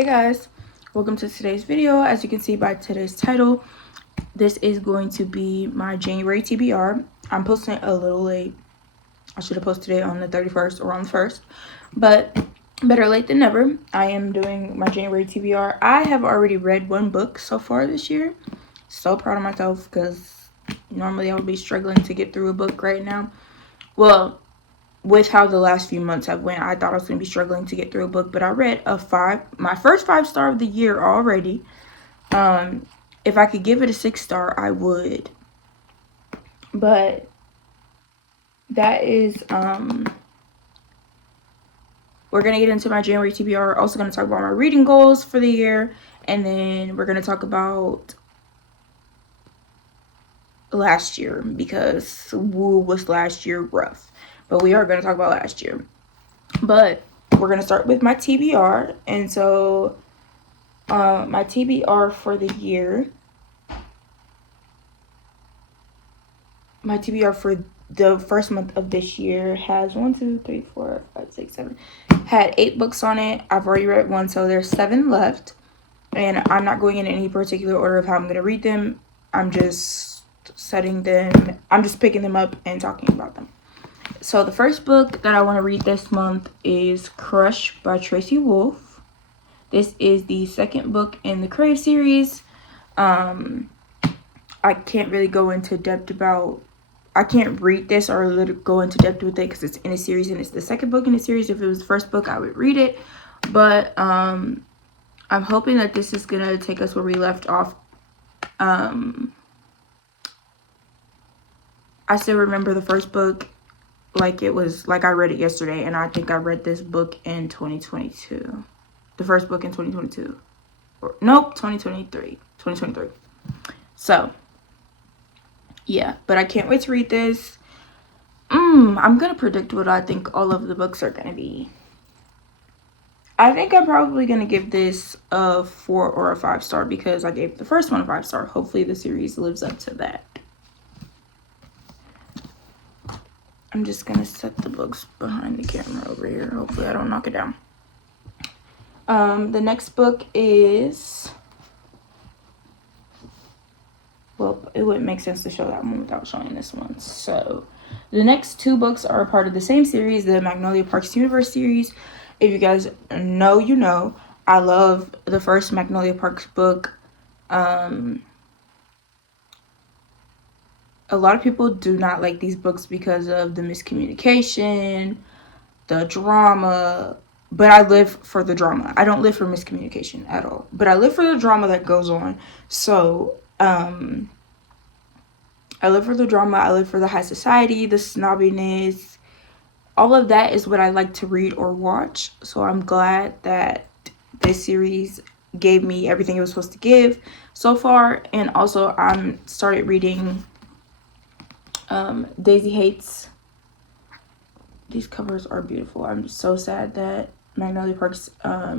Hey guys, welcome to today's video. As you can see by today's title, this is going to be my January TBR. I'm posting it a little late. I should have posted it on the 31st or on the 1st, but better late than never. I am doing my January TBR. I have already read one book so far this year. So proud of myself because normally I would be struggling to get through a book right now. Well, with how the last few months have went, I thought I was going to be struggling to get through a book, but I read my first 5-star of the year already. If I could give it a 6-star, I would. But that is, we're going to get into my January TBR. We're also going to talk about my reading goals for the year, and then we're going to talk about last year, because was last year rough. But we are going to talk about last year. But we're going to start with my TBR. And so my TBR for the year, my TBR for the first month of this year has 1, 2, 3, 4, 5, 6, 7, had 8 books on it. I've already read 1, so there's 7 left. And I'm not going in any particular order of how I'm going to read them. I'm just setting them, I'm just picking them up and talking about them. So the first book that I want to read this month is Crush by Tracy Wolff. This is the second book in the Crave series. I can't really go into depth about, I can't read this or go into depth with it because it's in a series and it's the second book in the series. If it was the first book, I would read it. But I'm hoping that this is going to take us where we left off. I still remember the first book like it was, like I read it yesterday, and I think I read this book in 2022. The first book in 2022. Nope, 2023. So, yeah, but I can't wait to read this. I'm going to predict what I think all of the books are going to be. I think I'm probably going to give this a 4 or a 5-star because I gave the first one a 5-star. Hopefully the series lives up to that. I'm just going to set the books behind the camera over here. Hopefully I don't knock it down. The next book is, well, it wouldn't make sense to show that one without showing this one. So the next 2 books are a part of the same series, the Magnolia Parks Universe series. If you guys know, you know, I love the first Magnolia Parks book. A lot of people do not like these books because of the miscommunication, the drama, but I live for the drama. I don't live for miscommunication at all, but I live for the drama that goes on. So, I live for the drama. I live for the high society, the snobbiness. All of that is what I like to read or watch. So I'm glad that this series gave me everything it was supposed to give so far. And also I'm started reading Daisy Hates. These covers are beautiful. I'm so sad that Magnolia Parks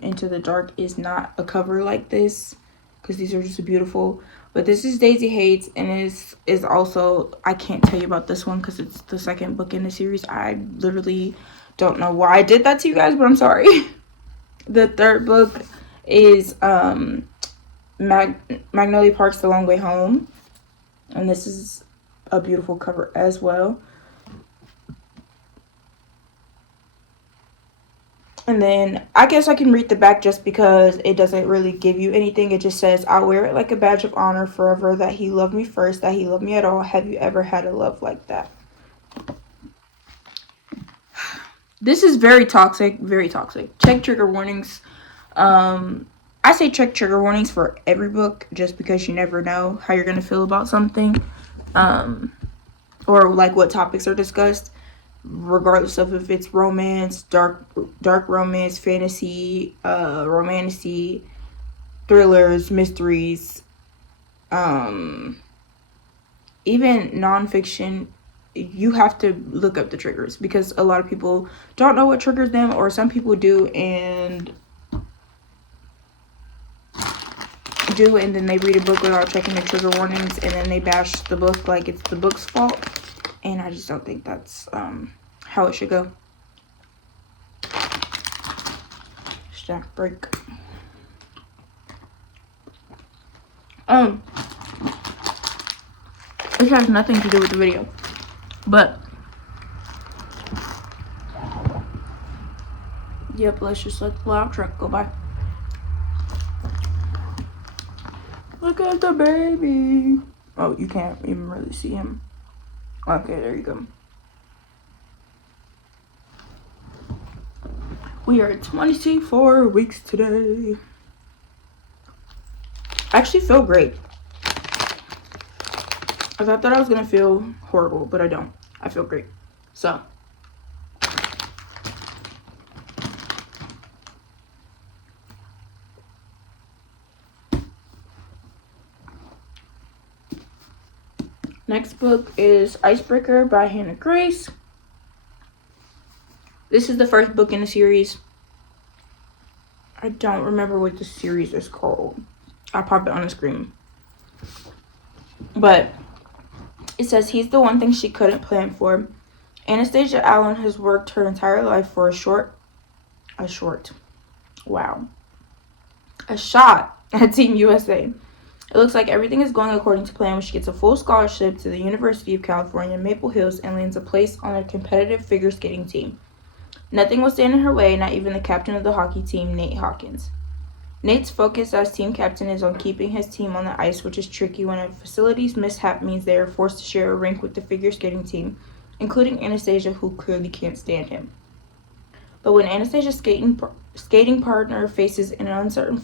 Into the Dark is not a cover like this, because these are just beautiful. But this is Daisy Hates, and is also, I can't tell you about this one because it's the second book in the series. I literally don't know why I did that to you guys, but I'm sorry. The third book is Magnolia Parks The Long Way Home, and this is a beautiful cover as well. And then I guess I can read the back just because it doesn't really give you anything. It just says, I'll wear it like a badge of honor forever, that he loved me first, that he loved me at all. Have you ever had a love like that? This is very toxic, very toxic. Check trigger warnings. I say check trigger warnings for every book just because you never know how you're going to feel about something. Or like what topics are discussed, regardless of if it's romance, dark romance, fantasy, romantasy, thrillers, mysteries, even nonfiction. You have to look up the triggers because a lot of people don't know what triggers them, or some people do and then they read a book without checking the trigger warnings, and then they bash the book like it's the book's fault. And I just don't think that's how it should go. Stack break. This has nothing to do with the video, but yep, let's just let the loud truck go by. Look at the baby. Oh, you can't even really see him. Okay, there you go. We are at 24 weeks today. I actually feel great. I thought that I was gonna feel horrible, but I don't. I feel great. So next book is Icebreaker by Hannah Grace. This is the first book in the series. I don't remember what the series is called. I'll pop it on the screen. But it says he's the one thing she couldn't plan for. Anastasia Allen has worked her entire life for a shot at Team USA. It looks like everything is going according to plan when she gets a full scholarship to the University of California, Maple Hills, and lands a place on a competitive figure skating team. Nothing will stand in her way, not even the captain of the hockey team, Nate Hawkins. Nate's focus as team captain is on keeping his team on the ice, which is tricky when a facilities mishap means they are forced to share a rink with the figure skating team, including Anastasia, who clearly can't stand him. But when Anastasia's skating partner faces an uncertain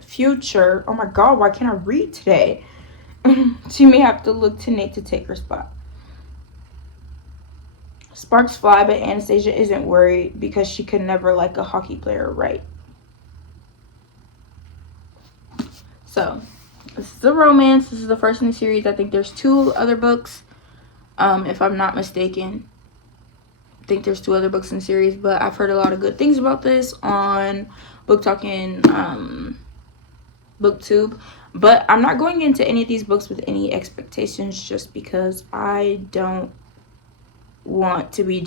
future, oh my god, why can't I read today? She may have to look to Nate to take her spot. Sparks fly, but Anastasia isn't worried because she could never like a hockey player, right? So, this is a romance. This is the first in the series. I think there's 2 other books, if I'm not mistaken. I think there's 2 other books in the series, but I've heard a lot of good things about this on Book Talking, BookTube. But I'm not going into any of these books with any expectations just because I don't want to be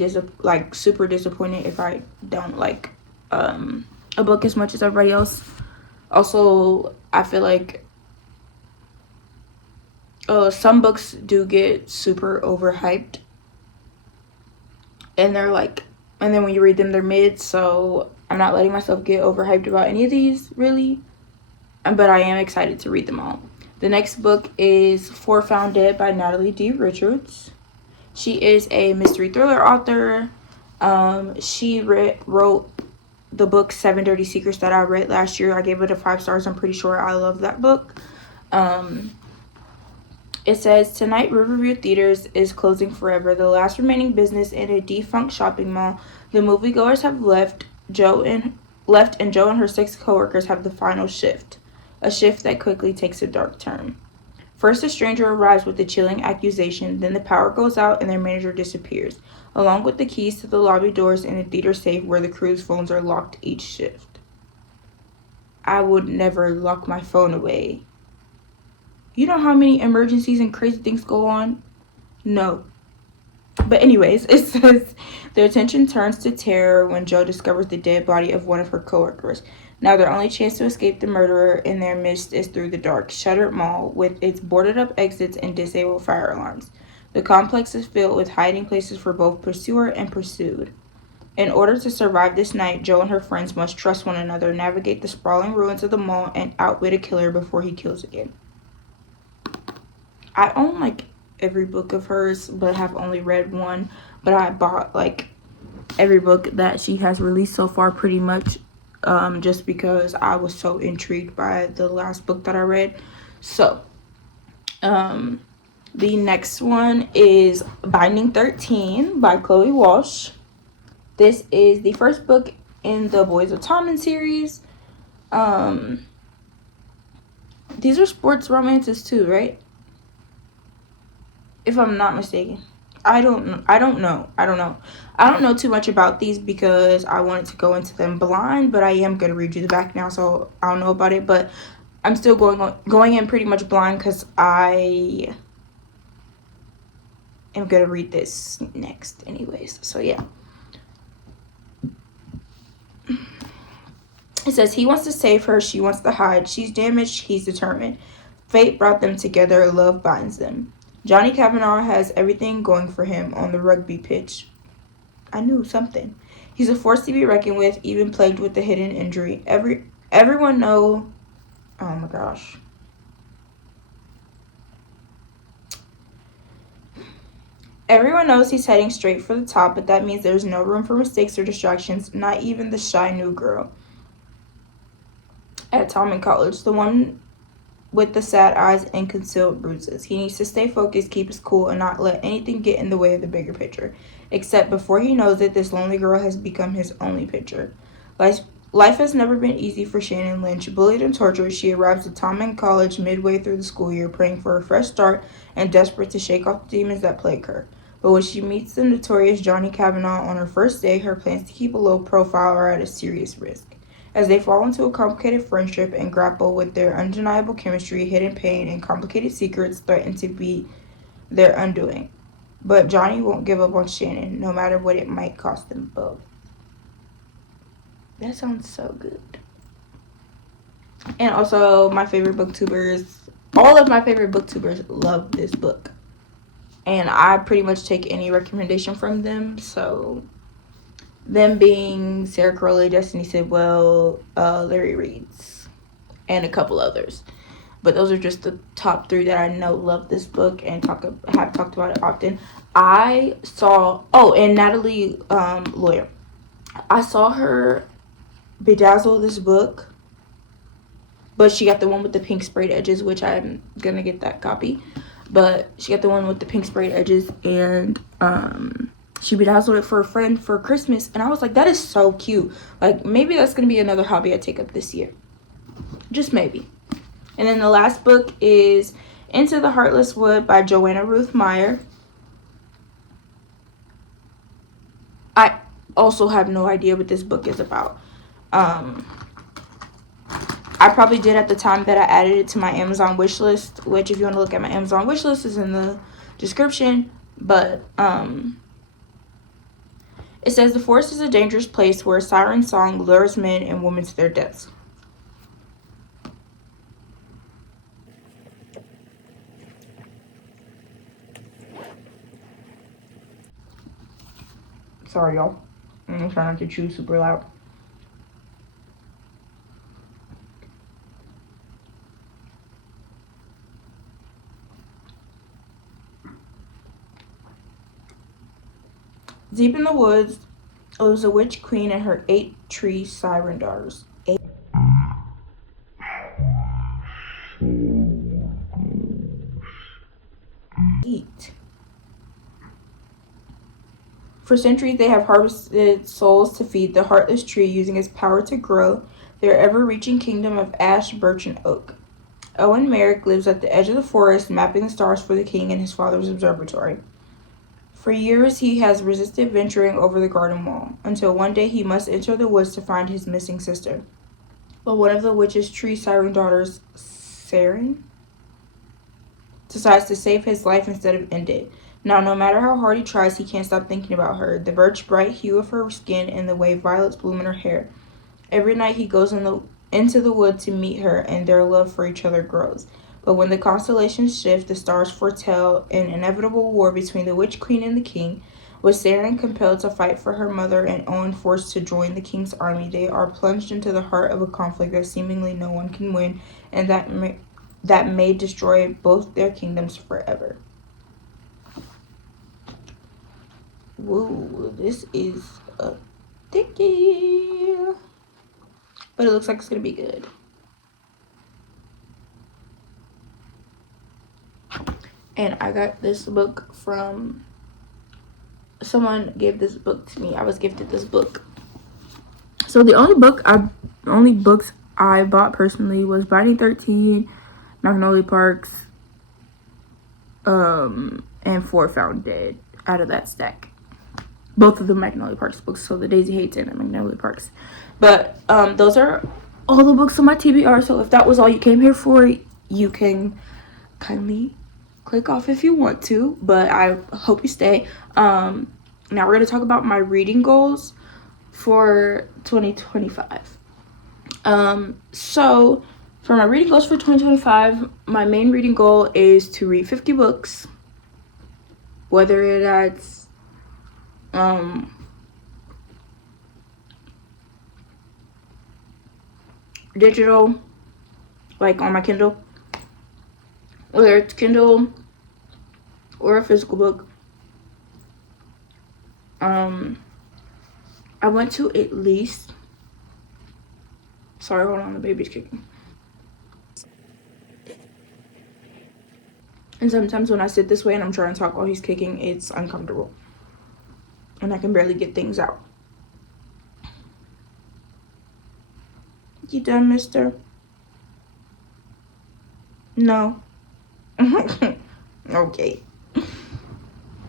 super disappointed if I don't like a book as much as everybody else. Also, I feel like some books do get super overhyped, and then when you read them, they're mid. So I'm not letting myself get overhyped about any of these really, but I am excited to read them all. The next book is For Found Dead by Natalie D. Richards. She is a mystery thriller author. She wrote the book 7 Dirty Secrets that I read last year. I gave it a 5 stars. I'm pretty sure I love that book. It says, tonight Riverview Theaters is closing forever. The last remaining business in a defunct shopping mall. The moviegoers have left. Joe and her 6 coworkers have the final shift. A shift that quickly takes a dark turn. First, a stranger arrives with a chilling accusation, then the power goes out and their manager disappears, along with the keys to the lobby doors and the theater safe where the crew's phones are locked each shift. I would never lock my phone away. You know how many emergencies and crazy things go on? No. But anyways, it says, their attention turns to terror when Joe discovers the dead body of one of her coworkers. Now their only chance to escape the murderer in their midst is through the dark, shuttered mall with its boarded up exits and disabled fire alarms. The complex is filled with hiding places for both pursuer and pursued. In order to survive this night, Joe and her friends must trust one another, navigate the sprawling ruins of the mall, and outwit a killer before he kills again. I own every book of hers, but I have only read one. But I bought every book that she has released so far pretty much. Just because I was so intrigued by the last book that I read. So, the next one is Binding 13 by Chloe Walsh. This is the first book in the Boys of Tommen series. These are sports romances too, right? If I'm not mistaken. I don't know. I don't know too much about these because I wanted to go into them blind, but I am going to read you the back now, so I don't know about it. But I'm still going in pretty much blind because I am going to read this next anyways. So, yeah. It says, he wants to save her, she wants to hide. She's damaged, he's determined. Fate brought them together, love binds them. Johnny Kavanaugh has everything going for him on the rugby pitch. I knew something. He's a force to be reckoned with, even plagued with a hidden injury. Everyone know. Oh my gosh. Everyone knows he's heading straight for the top, but that means there's no room for mistakes or distractions, not even the shy new girl at Tom in college, the one with the sad eyes and concealed bruises. He needs to stay focused, keep his cool, and not let anything get in the way of the bigger picture. Except before he knows it, this lonely girl has become his only picture. Life has never been easy for Shannon Lynch. Bullied and tortured, she arrives at Tom in college midway through the school year, praying for a fresh start and desperate to shake off the demons that plague her. But when she meets the notorious Johnny Kavanaugh on her first day, her plans to keep a low profile are at a serious risk. As they fall into a complicated friendship and grapple with their undeniable chemistry, hidden pain, and complicated secrets threaten to be their undoing. But Johnny won't give up on Shannon, no matter what it might cost them both. That sounds so good. And also, my favorite booktubers, all of my favorite booktubers love this book. And I pretty much take any recommendation from them, so them being Sarah Crowley, Destiny Sidwell, Larry Reeds, and a couple others. But those are just the top 3 that I know love this book and have talked about it often. I saw, and Natalie Lawyer. I saw her bedazzle this book, but she got the one with the pink sprayed edges, which I'm going to get that copy. But she got the one with the pink sprayed edges, and she bedazzled it for a friend for Christmas, and I was like, that is so cute. Like, maybe that's going to be another hobby I take up this year. Just maybe. And then the last book is Into the Heartless Wood by Joanna Ruth Meyer. I also have no idea what this book is about. I probably did at the time that I added it to my Amazon wish list, which if you want to look at my Amazon wish list is in the description. But it says the forest is a dangerous place where a siren song lures men and women to their deaths. Sorry, y'all. I'm trying not to chew super loud. Deep in the woods lives a witch queen and her 8 tree siren daughters. 8. For centuries, they have harvested souls to feed the heartless tree, using its power to grow their ever-reaching kingdom of ash, birch, and oak. Owen Merrick lives at the edge of the forest, mapping the stars for the king and his father's observatory. For years, he has resisted venturing over the garden wall, until one day he must enter the woods to find his missing sister. But one of the witch's tree siren daughters, Saren, decides to save his life instead of end it. Now, no matter how hard he tries, he can't stop thinking about her, the birch bright hue of her skin and the way violets bloom in her hair. Every night he goes into the wood to meet her, and their love for each other grows. But when the constellations shift, the stars foretell an inevitable war between the witch queen and the king. With Saren compelled to fight for her mother and Owen forced to join the king's army, they are plunged into the heart of a conflict that seemingly no one can win, and that may destroy both their kingdoms forever. Woo, this is a thickie. But it looks like it's going to be good. And I got this book from... Someone gave this book to me. I was gifted this book. So the only books I bought personally was Binding 13, Magnolia Parks, and 4 Found Dead out of that stack. Both of the Magnolia Parks books, so the Daisy Hates and the Magnolia Parks. But those are all the books on my TBR, so if that was all you came here for, you can kindly click off if you want to, but I hope you stay. Now we're going to talk about my reading goals for 2025. So For my reading goals for 2025, my main reading goal is to read 50 books, whether that's digital, like on my Kindle, whether it's Kindle or a physical book. I want to at least, sorry, hold on, the baby's kicking. And sometimes when I sit this way and I'm trying to talk while he's kicking, it's uncomfortable. And I can barely get things out. You done, mister? No. Okay.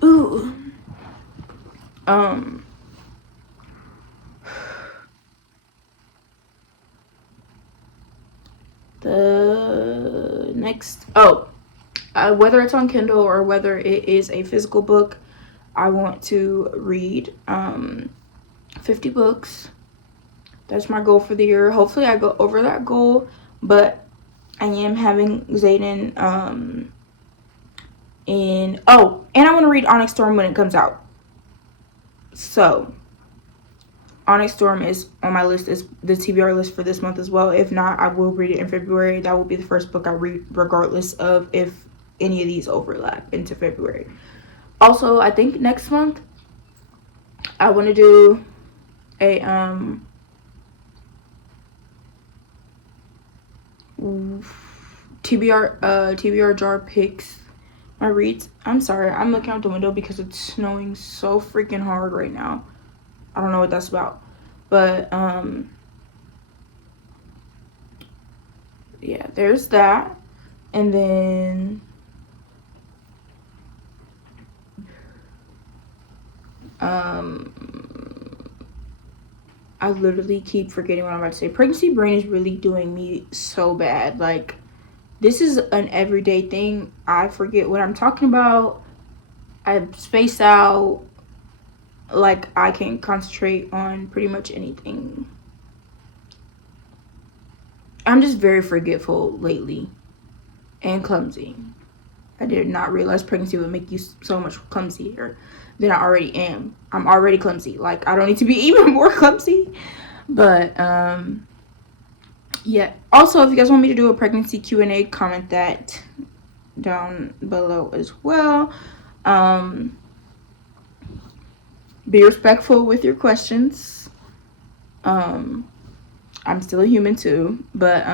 Ooh. The next, whether it's on Kindle or whether it is a physical book, I want to read 50 books. That's my goal for the year. Hopefully I go over that goal, but I am having Zayden and I want to read Onyx Storm when it comes out. So Onyx Storm is on my list, is the TBR list for this month as well. If not, I will read it in February. That will be the first book I read, regardless of if any of these overlap into February. Also, I think next month I want to do a TBR jar picks my reads. I'm sorry, I'm looking out the window because it's snowing so freaking hard right now. I don't know what that's about, but yeah, there's that. And then I literally keep forgetting what I'm about to say. Pregnancy brain is really doing me so bad. Like, this is an everyday thing. I forget what I'm talking about. I space out. Like, I can't concentrate on pretty much anything. I'm just very forgetful lately and clumsy. I did not realize pregnancy would make you so much clumsier than I already am. I'm already clumsy. Like, I don't need to be even more clumsy. But yeah. Also, if you guys want me to do a pregnancy Q&A, comment that down below as well. Be respectful with your questions. I'm still a human too, but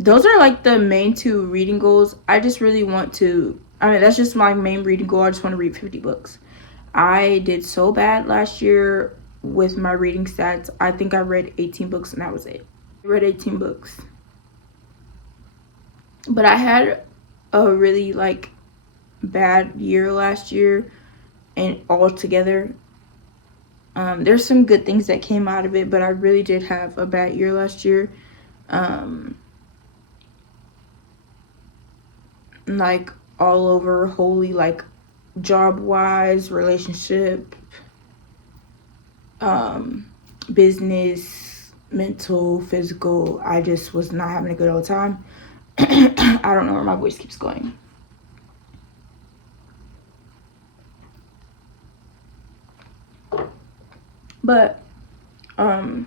those are like the main two reading goals. I just really want to, that's just my main reading goal. I just want to read 50 books. I did so bad last year with my reading stats. I think I read 18 books and that was it. I read 18 books. But I had a really like bad year last year, and altogether there's some good things that came out of it, but I really did have a bad year last year. Like all over, wholly, like job wise, relationship, business, mental, physical. I just was not having a good old time. I don't know where my voice keeps going. But I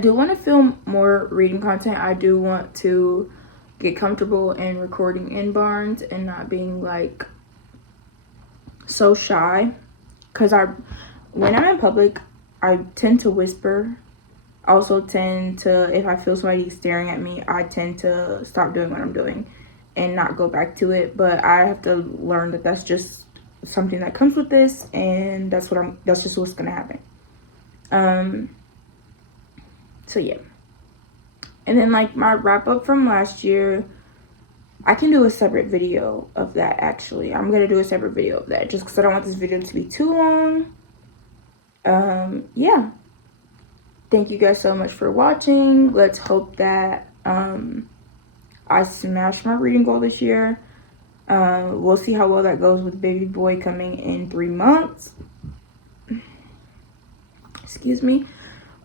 do want to film more reading content. I do want to get comfortable in recording in barns and not being like so shy, because when I'm in public I tend to whisper. I also tend to, if I feel somebody staring at me, I tend to stop doing what I'm doing and not go back to it. But I have to learn that that's just something that comes with this, and that's just what's gonna happen. So yeah. And then like my wrap up from last year, I can do a separate video of that. Actually, I'm gonna do a separate video of that just because I don't want this video to be too long. Yeah, thank you guys so much for watching. Let's hope that I smash my reading goal this year. We'll see how well that goes with baby boy coming in 3 months. Excuse me.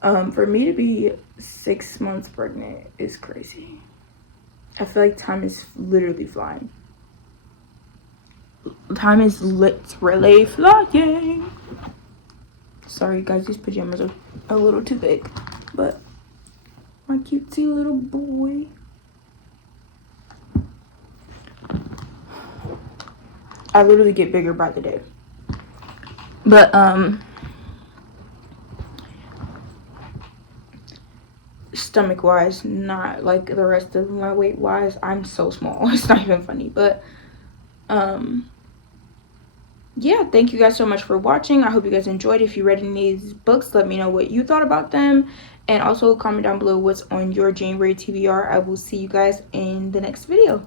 For me to be 6 months pregnant is crazy. I feel like time is literally flying. Time is literally flying. Sorry guys, these pajamas are a little too big, but my cutesy little boy. I literally get bigger by the day. But stomach wise, not like the rest of my weight wise. I'm so small. It's not even funny. But yeah, thank you guys so much for watching. I hope you guys enjoyed. If you read any of these books, let me know what you thought about them, and also comment down below what's on your January TBR. I will see you guys in the next video.